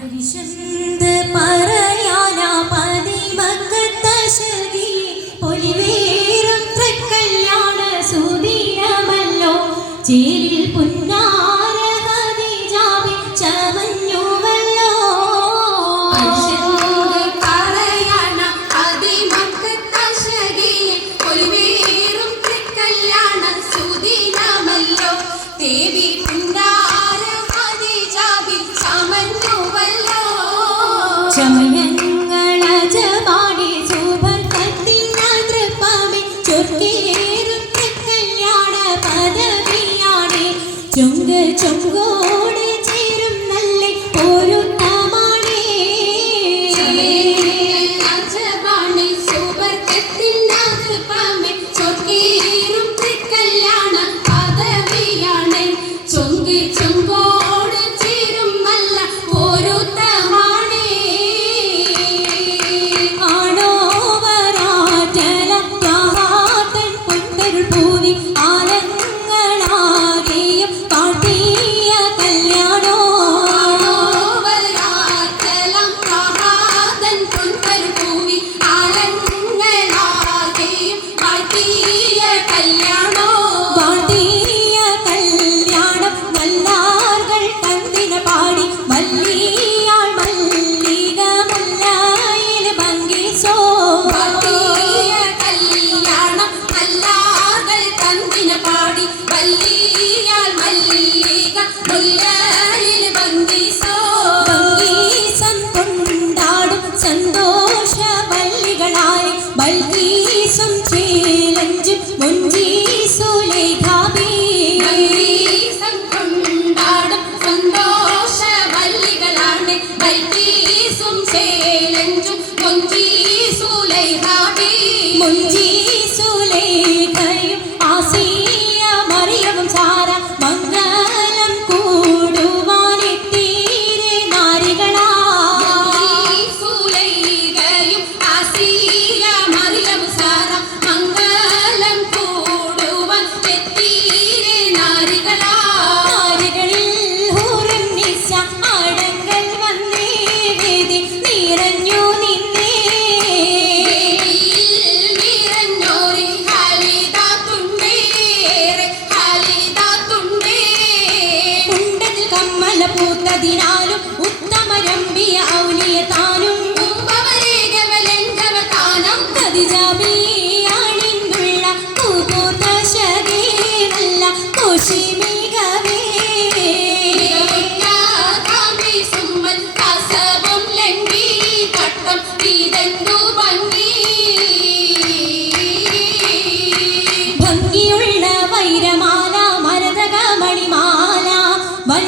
പരിശന്ത് പ പദവിയാണ്. ചുങ്ക് ചുങ്കോട് ചേരും നല്ല. ഓരോ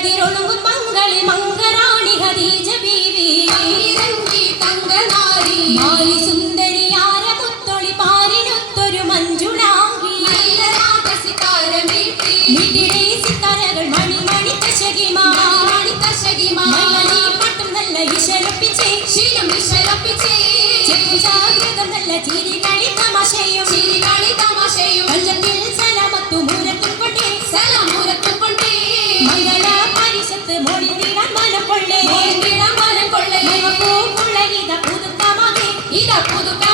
கதிரொழுங்கும் மங்களி மங்கராணி ஹதீஜ பீவி இறங்கி தங்கநாரி மாரி സുന്ദരിയാര മുത്തൊളി പാരിനൊത്തൊരു മഞ്ജുളാകി. നല്ല രാഗസിതാരം വീട്ടി. വീട്ടിലെ സിത്താരകൾ മണി മണി തശകിമാ മണി തശകിമാ മലി പട്ടും നല്ല ഇശലപ്പിച്ച് ശീലം 要不。